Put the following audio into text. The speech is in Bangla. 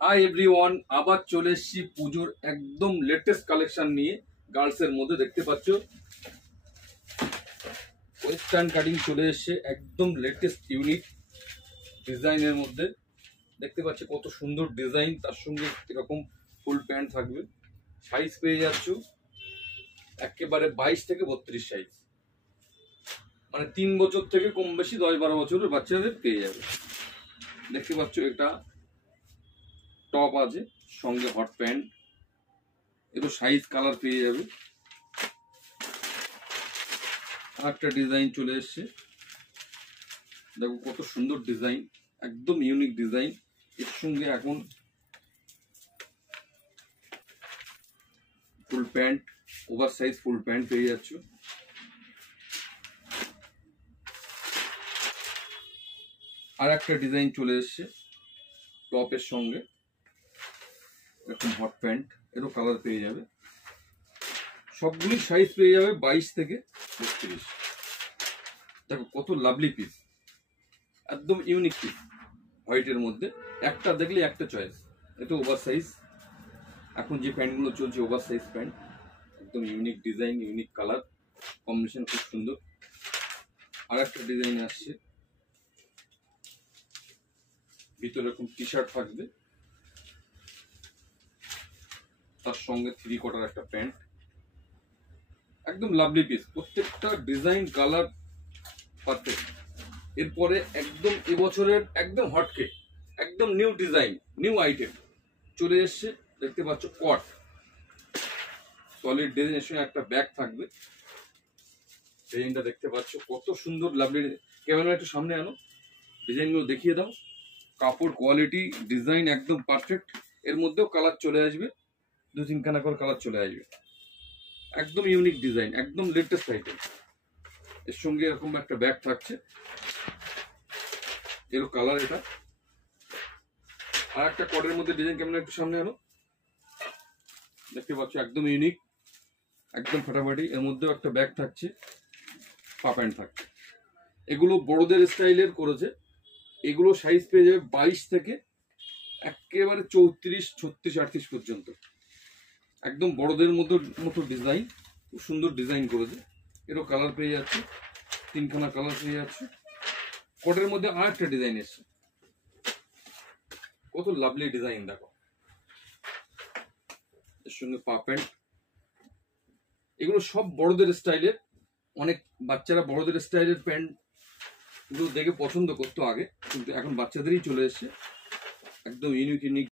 হাই এভরিওয়ান, আবার চলে এসেছি পুজোর একদম লেটেস্ট কালেকশন নিয়ে। গার্লসের মধ্যে দেখতে পাচ্ছ ওয়েস্টার্ন কাটিং চলে এসেছে, একদম লেটেস্ট ইউনিক ডিজাইনের মধ্যে। দেখতে পাচ্ছ কত সুন্দর ডিজাইন, তার সঙ্গে এরকম ফুল প্যান্ট থাকবে। সাইজ পেয়ে যাচ্ছ একেবারে 22 থেকে 32 সাইজ, মানে 3 বছর থেকে কম বেশি 10-12 বছরের বাচ্চাদের পেয়ে যাবে। দেখতে পাচ্ছ এটা টপ আছে, সঙ্গে হট প্যান্ট, এতো সাইজ কালার পেয়ে যাবে। একটা ডিজাইন চলে এসছে, দেখো কত সুন্দর ডিজাইন, একদম ইউনিক ডিজাইন। এর সঙ্গে এখন full pant, over size full pant পেয়ে যাচ্ছ। আর একটা ডিজাইন চলে এসছে টপের সঙ্গে, এরকম হট প্যান্ট, এরও কালার পেয়ে যাবে। সবগুলি সাইজ পেয়ে যাবে 22 থেকে 32। দেখো কত লাভলি পিস, একদম ইউনিক পিস, হোয়াইটের মধ্যে। একটা দেখলে একটা চয়েস। এটা ওভার সাইজ, এখন যে প্যান্টগুলো চলছে ওভার সাইজ প্যান্ট, একদম unique design, unique colour combination, খুব সুন্দর। আর একটা ডিজাইন আসছে, ভিতরে এরকম টি শার্ট থাকবে, তার সঙ্গে 3/4 একটা প্যান্ট, একদম লাভলি পিস। প্রত্যেকটা ডিজাইন কালার পারফেক্ট। এরপরে একদম এবছরের একদম হটকেক, একদম নিউ ডিজাইন, নিউ আইটেম চলে এসছে। দেখতে পাচ্ছ কট সলিড ডিজাইনের সঙ্গে একটা ব্যাগ থাকবে। ডিজাইনটা দেখতে পাচ্ছ কত সুন্দর লাভলি। ক্যামেরা একটু সামনে আনো, ডিজাইনগুলো দেখিয়ে দাও। কাপড় কোয়ালিটি, ডিজাইন একদম পারফেক্ট। এর মধ্যেও কালার চলে আসবে, 2-3খানা করে কালার চলে আসবে। একদম ইউনিক ডিজাইন, একদম লেটেস্ট আইটেম। এর সঙ্গে এরকম একটা ব্যাগ থাকছে, এর কালার এটা। আর একটা কটের মধ্যে ডিজাইন, ক্যামেরা একটু সামনে আনো, দেখতে পাচ্ছ একদম ইউনিক, একদম ফাটাফাটি। এর মধ্যেও একটা ব্যাগ থাকছে, পা প্যান্ট থাকছে। এগুলো বড়দের স্টাইলের করেছে। এগুলো সাইজ পেয়ে যাবে 22 থেকে একেবারে 34, 36, 38 পর্যন্ত। একদম বড়দের মতো ডিজাইন, খুব সুন্দর ডিজাইন করেছে। এরও কালার পেয়ে যাচ্ছে, 3খানা কালার পেয়ে যাচ্ছে। কোটের মধ্যে আর একটা ডিজাইন এসছে, কত লাভলি ডিজাইন দেখো। এর সঙ্গে পা প্যান্ট, এগুলো সব বড়দের স্টাইলের। অনেক বাচ্চারা বড়দের স্টাইলের প্যান্ট গুলো দেখে পছন্দ করতো আগে, কিন্তু এখন বাচ্চাদেরই চলে এসছে। একদম ইউনিক ইউনিক